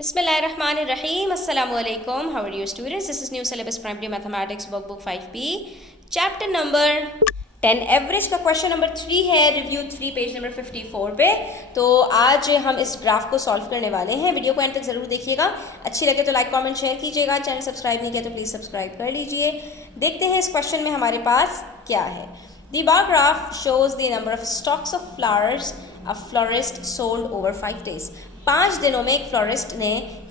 Bismillahirrahmanirrahim. Assalamu alaikum. How are you students? This is new syllabus primary mathematics workbook 5B. Chapter number 10 average का question number 3 है review 3 page number 54 पे। तो आज हम इस graph को सॉल्व करने वाले हैं। वीडियो को एंड तक जरूर देखिएगा, अच्छी लगे तो लाइक कमेंट शेयर कीजिएगा, चैनल सब्सक्राइब नहीं किया तो प्लीज़ सब्सक्राइब कर लीजिए। देखते हैं इस क्वेश्चन में हमारे पास क्या है। The bar graph shows the number of stalks of flowers a florist sold over 5 days. 5 दिनों में एक फ्लोरिस्ट ने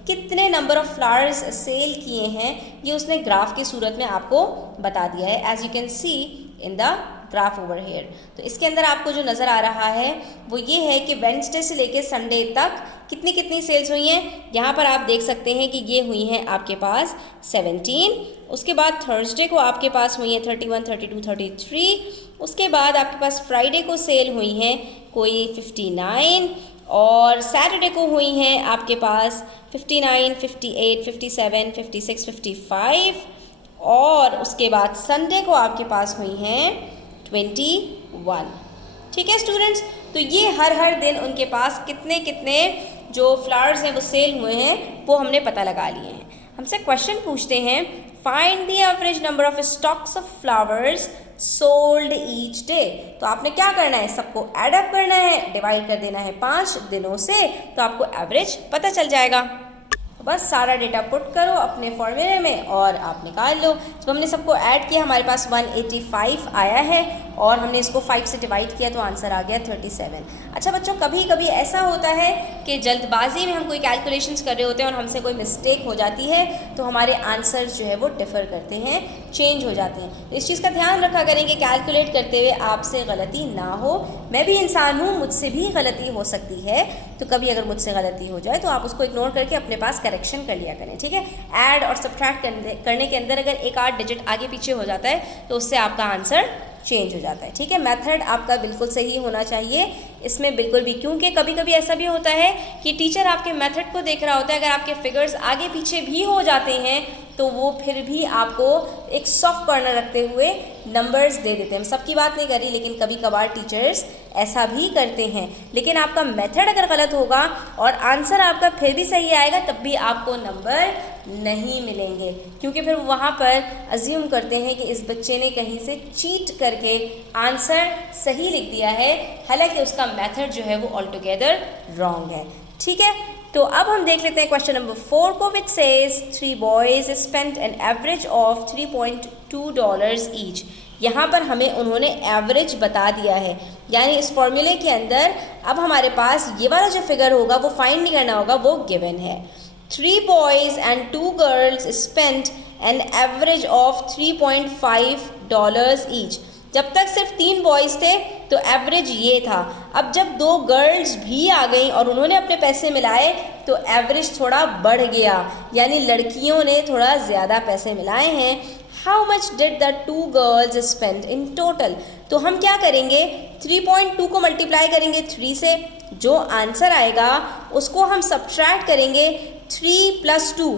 कितने नंबर ऑफ फ्लावर्स सेल किए हैं ये उसने ग्राफ की सूरत में आपको बता दिया है, as you can see in the graph over here. तो इसके अंदर आपको जो नज़र आ रहा है वो ये है कि वेडनेसडे से लेके संडे तक कितनी कितनी सेल्स हुई हैं। यहाँ पर आप देख सकते हैं कि ये हुई हैं आपके पास 17, उसके बाद थर्सडे को आपके पास हुई हैं 31, 32, 33, उसके बाद आपके पास फ्राइडे को सेल हुई हैं कोई 59 और सैटरडे को हुई हैं आपके पास 59, 58, 57, 56, 55 और उसके बाद संडे को आपके पास हुई हैं 21। ठीक है स्टूडेंट्स, तो ये हर दिन उनके पास कितने कितने जो फ्लावर्स हैं वो सेल हुए हैं वो हमने पता लगा लिए हैं। हमसे क्वेश्चन पूछते हैं find the average number of stocks of flowers sold each day. तो आपने क्या करना है, सबको एड अप करना है, डिवाइड कर देना है 5 दिनों से, तो आपको एवरेज पता चल जाएगा। तो बस सारा डेटा पुट करो अपने फॉर्मूले में और आप निकाल लो। जब हमने सबको ऐड किया हमारे पास 185 आया है और हमने इसको 5 से डिवाइड किया तो आंसर आ गया 37। अच्छा बच्चों, कभी कभी ऐसा होता है कि जल्दबाजी में हम कोई कैलकुलेशंस कर रहे होते हैं और हमसे कोई मिस्टेक हो जाती है तो हमारे आंसर्स जो है वो डिफ़र करते हैं, चेंज हो जाते हैं। तो इस चीज़ का ध्यान रखा करें कि कैलकुलेट करते हुए आपसे गलती ना हो। मैं भी इंसान हूँ, मुझसे भी गलती हो सकती है, तो कभी अगर मुझसे गलती हो जाए तो आप उसको इग्नोर करके अपने पास करेक्शन कर लिया करें। ठीक है, ऐड और सब्ट्रैक्ट करने के अंदर अगर एक आध डिजिट आगे पीछे हो जाता है तो उससे आपका आंसर चेंज हो जाता है। ठीक है, मेथड आपका बिल्कुल सही होना चाहिए इसमें बिल्कुल भी, क्योंकि कभी कभी ऐसा भी होता है कि टीचर आपके मेथड को देख रहा होता है, अगर आपके फिगर्स आगे पीछे भी हो जाते हैं तो वो फिर भी आपको एक सॉफ्ट कॉर्नर रखते हुए नंबर्स दे देते हैं। हम सबकी बात नहीं कर रही, लेकिन कभी कभार टीचर्स ऐसा भी करते हैं। लेकिन आपका मेथड अगर गलत होगा और आंसर आपका फिर भी सही आएगा तब भी आपको नंबर नहीं मिलेंगे, क्योंकि फिर वहाँ पर अज्यूम करते हैं कि इस बच्चे ने कहीं से चीट करके आंसर सही लिख दिया है, हालांकि उसका मेथड जो है वो ऑल टुगेदर रॉन्ग है। ठीक है, तो अब हम देख लेते हैं क्वेश्चन नंबर 4 को, which says 3 boys spent an average of $3.2 each. यहाँ पर हमें उन्होंने एवरेज बता दिया है, यानी इस फॉर्मूले के अंदर अब हमारे पास ये वाला जो फिगर होगा वो फाइंड नहीं करना होगा, वो गिवन है। 3 boys and 2 girls spent an average of $3.5 each। जब तक सिर्फ 3 बॉयज़ थे तो एवरेज ये था। अब जब 2 गर्ल्स भी आ गई और उन्होंने अपने पैसे मिलाए तो एवरेज थोड़ा बढ़ गया, यानी लड़कियों ने थोड़ा ज़्यादा पैसे मिलाए हैं। How much did the 2 girls spend in total. तो हम क्या करेंगे, 3.2 को मल्टीप्लाई करेंगे 3 से, जो आंसर आएगा उसको हम सब्ट्रैक्ट करेंगे 3 + 2,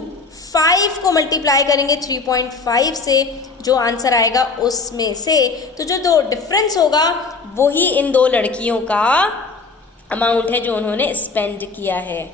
5 को मल्टीप्लाई करेंगे 3.5 से, जो आंसर आएगा उसमें से। तो जो दो डिफरेंस होगा वही इन 2 लड़कियों का अमाउंट है जो उन्होंने स्पेंड किया है।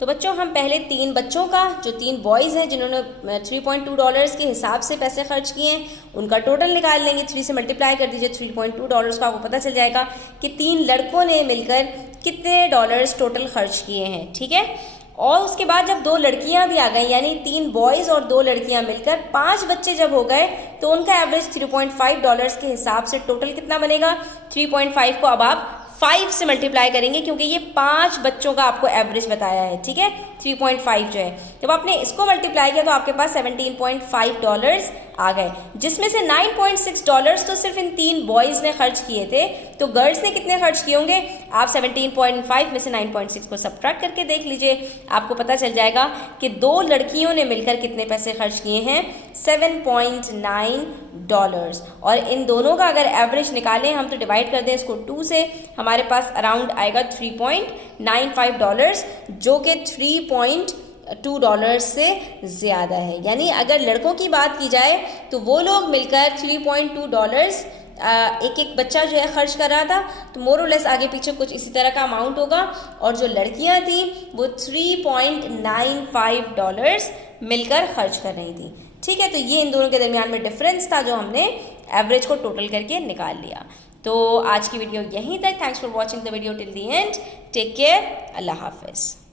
तो बच्चों हम पहले 3 बच्चों का, जो 3 बॉयज़ हैं जिन्होंने $3.2 के हिसाब से पैसे खर्च किए हैं, उनका टोटल निकाल लेंगे। 3 से मल्टीप्लाई कर दीजिए $3.2 का, आपको पता चल जाएगा कि 3 लड़कों ने मिलकर कितने डॉलर्स टोटल खर्च किए हैं। ठीक है, और उसके बाद जब 2 लड़कियां भी आ गई, यानी 3 बॉयज़ और 2 लड़कियां मिलकर 5 बच्चे जब हो गए तो उनका एवरेज $3.5 के हिसाब से टोटल कितना बनेगा। 3.5 को अब आप 5 से मल्टीप्लाई करेंगे, क्योंकि ये 5 बच्चों का आपको एवरेज बताया है। ठीक है, 3.5 जो है, जब आपने इसको मल्टीप्लाई किया तो आपके पास $17.5 आ गए, जिसमें से $9.6 तो सिर्फ इन 3 बॉयज़ ने खर्च किए थे। तो गर्ल्स ने कितने खर्च किए होंगे, आप 17.5 में से 9.6 को सब्ट्रैक्ट करके देख लीजिए, आपको पता चल जाएगा कि 2 लड़कियों ने मिलकर कितने पैसे खर्च किए हैं, $7.9। और इन दोनों का अगर एवरेज निकालें हम तो डिवाइड कर दें इसको 2 से, हमारे पास अराउंड आएगा $3.95, जो कि $3.2 से ज़्यादा है। यानी अगर लड़कों की बात की जाए तो वो लोग मिलकर $3.2 एक एक बच्चा जो है खर्च कर रहा था, तो मोर और लेस आगे पीछे कुछ इसी तरह का अमाउंट होगा। और जो लड़कियां थी वो $3.95 मिलकर खर्च कर रही थी। ठीक है, तो ये इन दोनों के दरमियान में डिफरेंस था जो हमने एवरेज को टोटल करके निकाल लिया। तो आज की वीडियो यहीं तक। Thanks for watching the video till the end. Take care, अल्लाह हाफिज़।